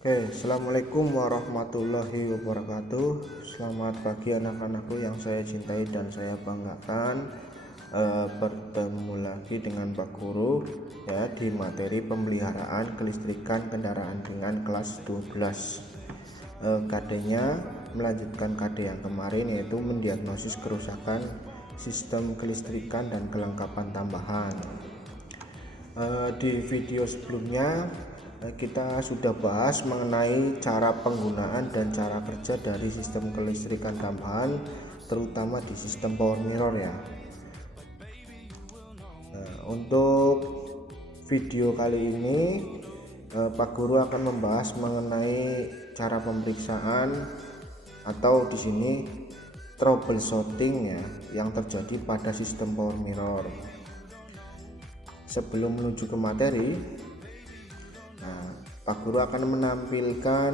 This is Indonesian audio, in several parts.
Oke, assalamualaikum warahmatullahi wabarakatuh. Selamat pagi anak-anakku yang saya cintai dan saya banggakan. Bertemu lagi dengan Pak Guru ya di materi pemeliharaan kelistrikan kendaraan ringan kelas 12. KD-nya melanjutkan KD yang kemarin, yaitu mendiagnosis kerusakan sistem kelistrikan dan kelengkapan tambahan. Di video sebelumnya kita sudah bahas mengenai cara penggunaan dan cara kerja dari sistem kelistrikan tambahan, terutama di sistem power mirror ya. Untuk video kali ini Pak Guru akan membahas mengenai cara pemeriksaan atau di sini troubleshooting ya yang terjadi pada sistem power mirror. Sebelum menuju ke materi, Pak Guru akan menampilkan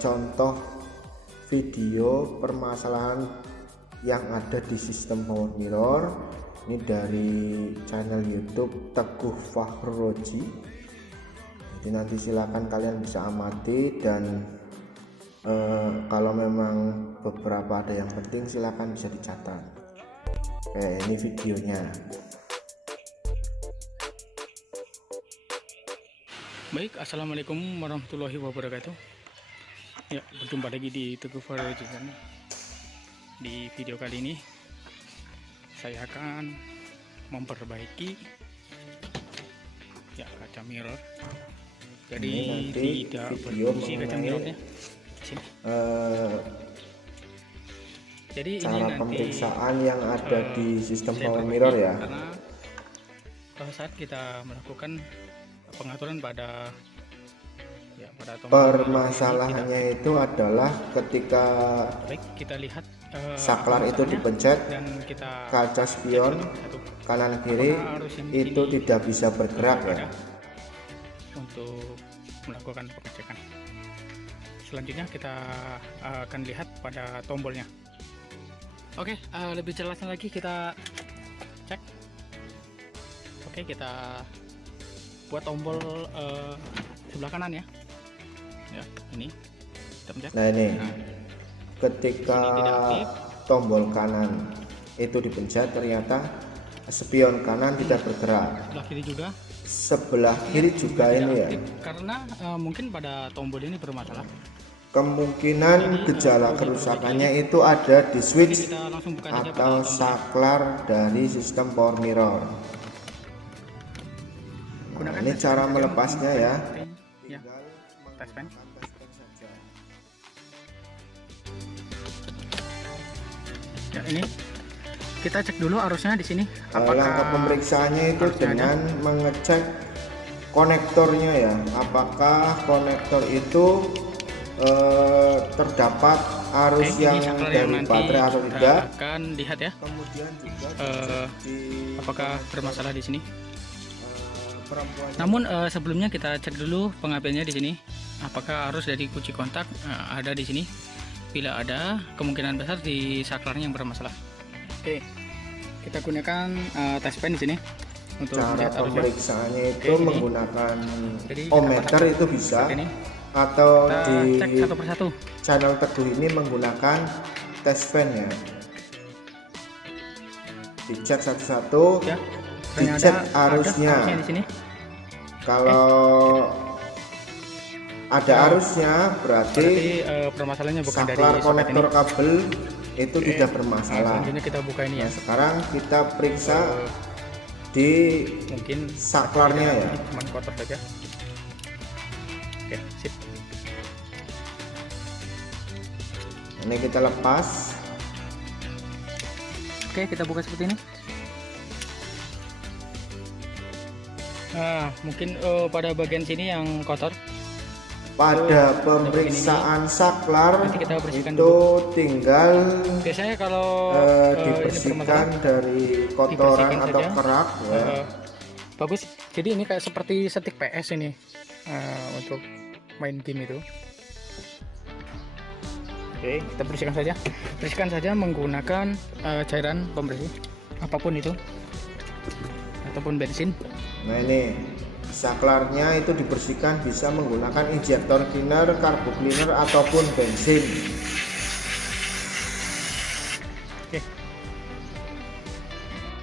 contoh video permasalahan yang ada di sistem power mirror. Ini dari channel YouTube Teguh Fahroji. Jadi nanti silakan kalian bisa amati, dan kalau memang beberapa ada yang penting silakan bisa dicatat. Oke, ini videonya. Baik, assalamualaikum warahmatullahi wabarakatuh. Ya, berjumpa lagi di Teguh Fahroji. Di video kali ini saya akan memperbaiki ya kaca mirror. Jadi tidak berfungsi kaca mirrornya. Jadi Cara ini nanti pemeriksaan yang ada di sistem power mirror ya. Karena pada saat kita melakukan pengaturan pada Permasalahannya itu adalah ketika kita lihat saklar itu dipencet, dan kita kaca spion kanan kiri itu tidak bisa bergerak ya. Untuk melakukan pengecekan selanjutnya kita akan lihat pada tombolnya. Oke, lebih jelasnya lagi kita cek. Oke, kita buat tombol sebelah kanan ya. Ya, ini kita pencet. Nah ini ketika tombol kanan itu dipencet, ternyata spion kanan tidak bergerak. Sebelah kiri juga. Sebelah kiri juga ini ya. Karena mungkin pada tombol ini bermasalah. Kemungkinan gejala kerusakannya itu ada di switch atau saklar dari sistem power mirror. Nah, ini cara melepasnya ya. Touchpen. Ya, ini kita cek dulu arusnya di sini. Langkah pemeriksaannya itu dengan mengecek konektornya ya. Apakah konektor itu terdapat arus yang dari baterai atau tidak? Akan lihat ya. Kemudian juga apakah bermasalah di sini. Namun sebelumnya kita cek dulu pengapiannya di sini. Apakah arus dari kunci kontak ada di sini? Bila ada, kemungkinan besar di saklarnya yang bermasalah. Oke, kita gunakan touchpen di sini untuk cara pemeriksaannya itu menggunakan jadi ohmmeter itu bisa, atau di cek satu persatu. Channel Teguh ini menggunakan touchpen ya. Dicek satu-satu, Ya, dicek arusnya. Di sini. Kalau ada arusnya berarti permasalahannya bukan dari saklar konektor kabel itu tidak bermasalah. Selanjutnya kita buka ini ya. Nah, sekarang kita periksa di Mungkin saklarnya ya. Cuma kotor saja. Oke, sip. Ini kita lepas. Oke, kita buka seperti ini. Nah, mungkin pada bagian sini yang kotor. Pada pemeriksaan saklar itu tinggal biasanya kalau dibersihkan dari kotoran atau kerak ya. Bagus. Jadi ini kayak seperti setik PS ini untuk main game itu. Oke, kita bersihkan saja menggunakan cairan pembersih apapun itu ataupun bensin. Nah ini saklarnya itu dibersihkan bisa menggunakan injektor cleaner, karbo cleaner ataupun bensin.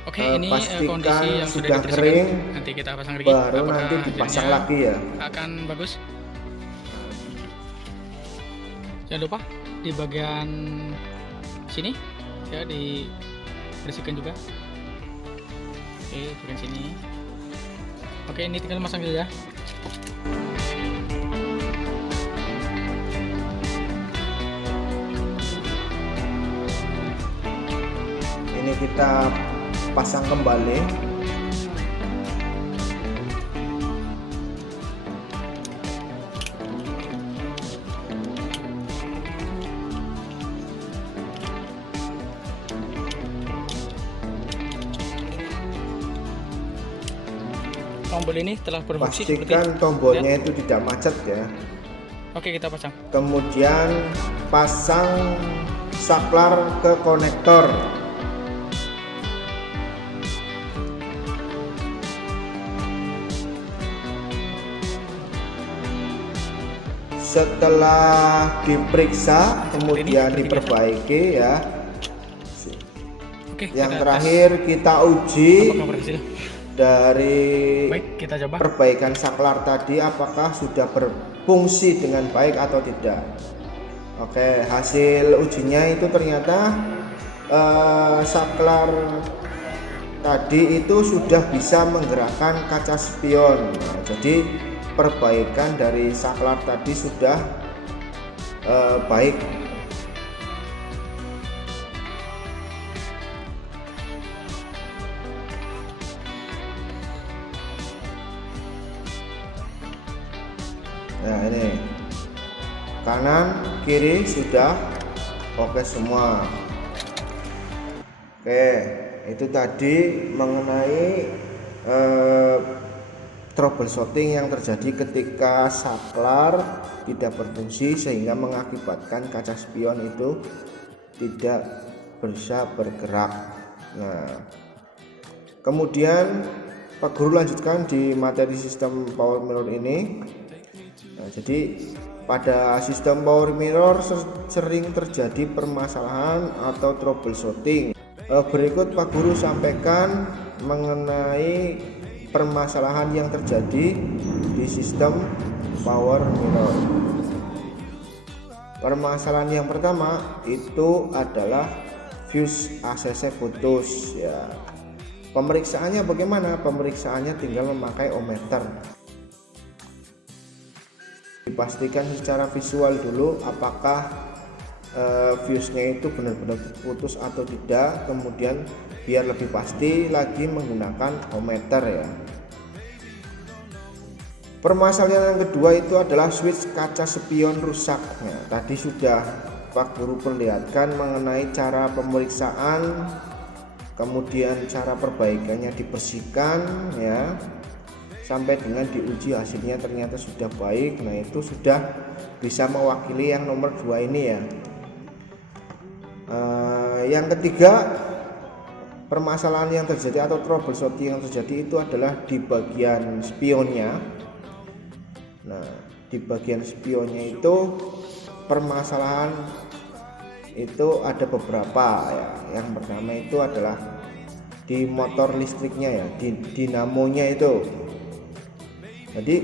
Oke, ini pastikan kondisi yang sudah dibersihkan. kering, Nanti kita pasang lagi. baru Apakah nanti dipasang hasilnya lagi ya. akan bagus. Jangan lupa di bagian sini ya dibersihkan juga. Oke, bagian sini. Oke, ini tinggal masang dulu ya. Ini kita pasang kembali. Tombol ini telah berfungsi. Pastikan tombolnya itu tidak macet ya. Oke, kita pasang. Kemudian pasang saklar ke konektor. Setelah diperiksa kemudian diperbaiki ya. Oke, yang terakhir kita uji dari kita coba perbaikan saklar tadi apakah sudah berfungsi dengan baik atau tidak. Oke, hasil ujinya itu ternyata saklar tadi itu sudah bisa menggerakkan kaca spion. Nah, jadi perbaikan dari saklar tadi sudah baik. Nah, ini kanan kiri sudah oke semua. Oke, itu tadi mengenai troubleshooting yang terjadi ketika saklar tidak berfungsi sehingga mengakibatkan kaca spion itu tidak bisa bergerak. Nah, kemudian Pak Guru lanjutkan di materi sistem power mirror ini. Nah, jadi pada sistem power mirror sering terjadi permasalahan atau troubleshooting. Berikut Pak Guru sampaikan mengenai permasalahan yang terjadi di sistem power mirror. Permasalahan yang pertama itu adalah fuse ACC putus ya. Pemeriksaannya bagaimana? Pemeriksaannya tinggal memakai ohmmeter. Dipastikan secara visual dulu apakah fuse-nya itu benar-benar putus atau tidak, kemudian biar lebih pasti lagi menggunakan ohmmeter ya. Permasalahan yang kedua itu adalah switch kaca spion rusak. Nah, tadi sudah Pak Guru perlihatkan mengenai cara pemeriksaan, kemudian cara perbaikannya dibersihkan ya, sampai dengan diuji hasilnya ternyata sudah baik. Nah, itu sudah bisa mewakili yang nomor 2 ini ya. Yang ketiga, permasalahan yang terjadi atau troubleshooting yang terjadi itu adalah di bagian spionnya. Nah, di bagian spionnya itu permasalahan itu ada beberapa ya. Yang pertama itu adalah di motor listriknya ya, di dinamonya itu. Jadi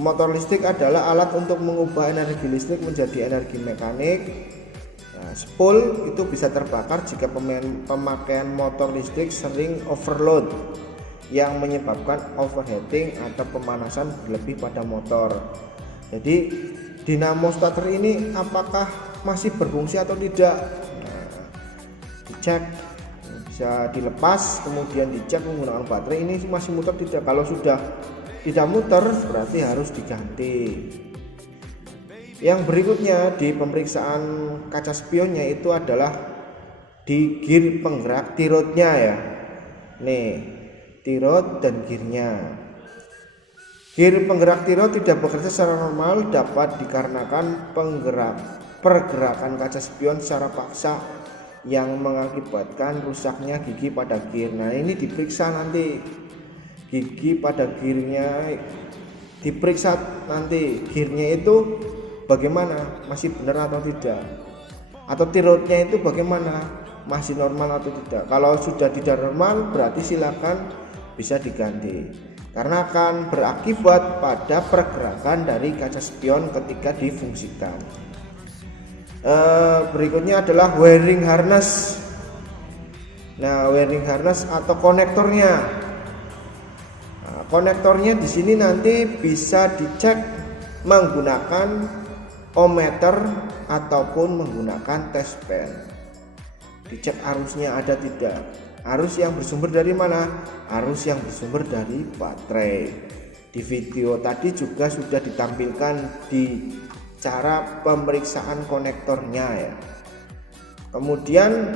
motor listrik adalah alat untuk mengubah energi listrik menjadi energi mekanik. Nah, spool itu bisa terbakar jika pemakaian motor listrik sering overload yang menyebabkan overheating atau pemanasan berlebih pada motor. Jadi dinamo starter ini apakah masih berfungsi atau tidak? Nah, dicek, bisa dilepas kemudian dicek menggunakan baterai ini masih muter tidak. Kalau sudah tidak muter berarti harus diganti. Yang berikutnya di pemeriksaan kaca spionnya itu adalah di gear penggerak tirotnya ya. Nih, tirot dan gearnya. Gear penggerak tirot tidak bekerja secara normal dapat dikarenakan pergerakan kaca spion secara paksa yang mengakibatkan rusaknya gigi pada gear. Nah, ini diperiksa nanti. gigi pada gearnya, diperiksa nanti gearnya itu bagaimana, masih benar atau tidak, atau tirotnya itu bagaimana, masih normal atau tidak. Kalau sudah tidak normal berarti silakan bisa diganti, karena akan berakibat pada pergerakan dari kaca spion ketika difungsikan. Berikutnya adalah wiring harness. Nah, wiring harness atau konektornya. Nah, konektornya di sini nanti bisa dicek menggunakan ohmmeter ataupun menggunakan test pen. Dicek arusnya ada tidak. Arus yang bersumber dari mana? Arus yang bersumber dari baterai. Di video tadi juga sudah ditampilkan di cara pemeriksaan konektornya ya. Kemudian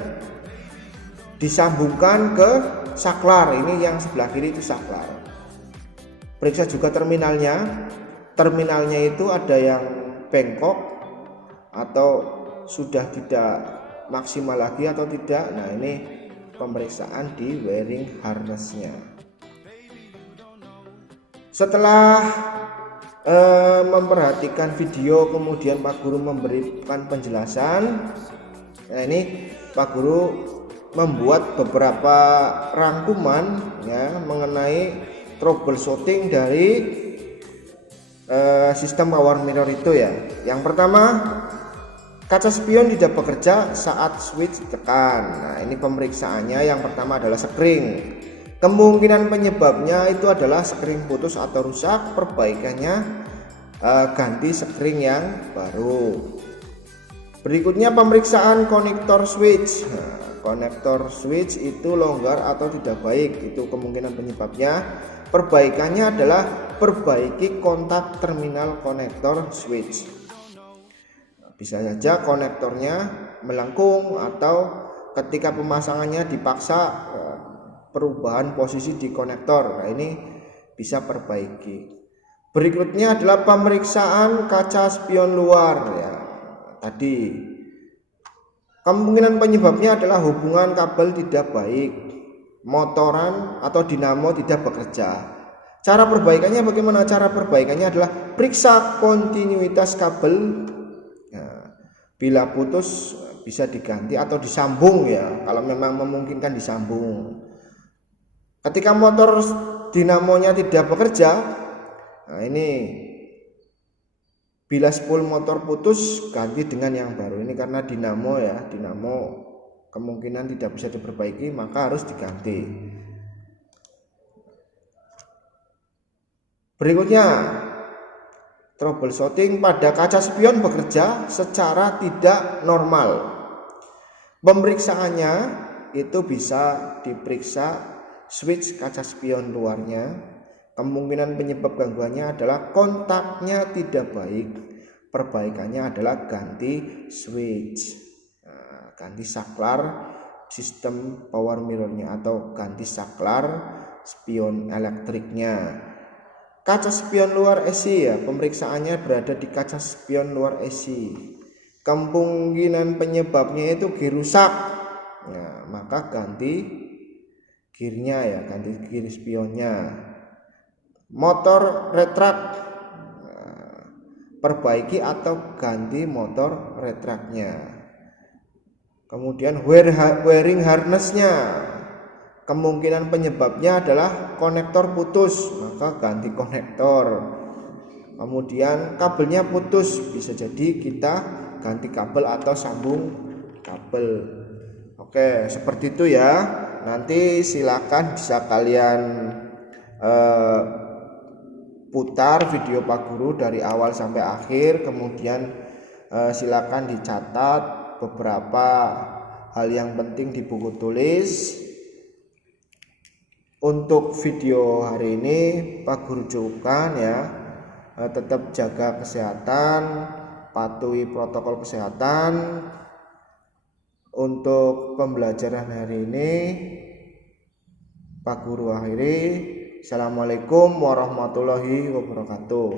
disambungkan ke saklar, ini yang sebelah kiri itu saklar. Periksa juga terminalnya. Terminalnya itu ada yang bengkok atau sudah tidak maksimal lagi atau tidak. Nah, ini pemeriksaan di wiring harnessnya. Setelah memperhatikan video, kemudian Pak Guru memberikan penjelasan. Nah, ini Pak Guru membuat beberapa rangkuman ya mengenai troubleshooting dari sistem power mirror itu ya. Yang pertama, kaca spion tidak bekerja saat switch ditekan. Nah, ini pemeriksaannya. Yang pertama adalah sekring. Kemungkinan penyebabnya itu adalah sekring putus atau rusak. Perbaikannya ganti sekring yang baru. Berikutnya pemeriksaan konektor switch. Nah, konektor switch itu longgar atau tidak baik, itu kemungkinan penyebabnya. Perbaikannya adalah perbaiki kontak terminal konektor switch. Bisa saja konektornya melengkung atau ketika pemasangannya dipaksa perubahan posisi di konektor. Nah, ini bisa perbaiki. Berikutnya adalah pemeriksaan kaca spion luar ya. Tadi kemungkinan penyebabnya adalah hubungan kabel tidak baik, motoran atau dinamo tidak bekerja. Cara perbaikannya bagaimana? Cara perbaikannya adalah periksa kontinuitas kabel. Bila putus bisa diganti atau disambung ya, kalau memang memungkinkan disambung. Ketika motor dinamonya tidak bekerja, nah ini bila spool motor putus ganti dengan yang baru. Ini karena dinamo ya, dinamo kemungkinan tidak bisa diperbaiki maka harus diganti. Berikutnya, troubleshooting pada kaca spion bekerja secara tidak normal. Pemeriksaannya itu bisa diperiksa switch kaca spion luarnya. Kemungkinan penyebab gangguannya adalah kontaknya tidak baik. Perbaikannya adalah ganti switch, ganti saklar sistem power mirrornya atau ganti saklar spion elektriknya. Kaca spion luar AC ya, pemeriksaannya berada di kaca spion luar AC. Kemungkinan penyebabnya itu gear rusak. Nah, maka ganti gearnya ya, ganti gear spionnya. Motor retrak, perbaiki atau ganti motor retraknya. Kemudian wiring harnessnya, kemungkinan penyebabnya adalah konektor putus, maka ganti konektor. Kemudian kabelnya putus, bisa jadi kita ganti kabel atau sambung kabel. Oke, seperti itu ya. Nanti silakan bisa kalian putar video Pak Guru dari awal sampai akhir. Kemudian silakan dicatat beberapa hal yang penting di buku tulis. Untuk video hari ini Pak Guru cukupkan ya. Tetap jaga kesehatan, patuhi protokol kesehatan. Untuk pembelajaran hari ini Pak Guru akhiri. Assalamualaikum warahmatullahi wabarakatuh.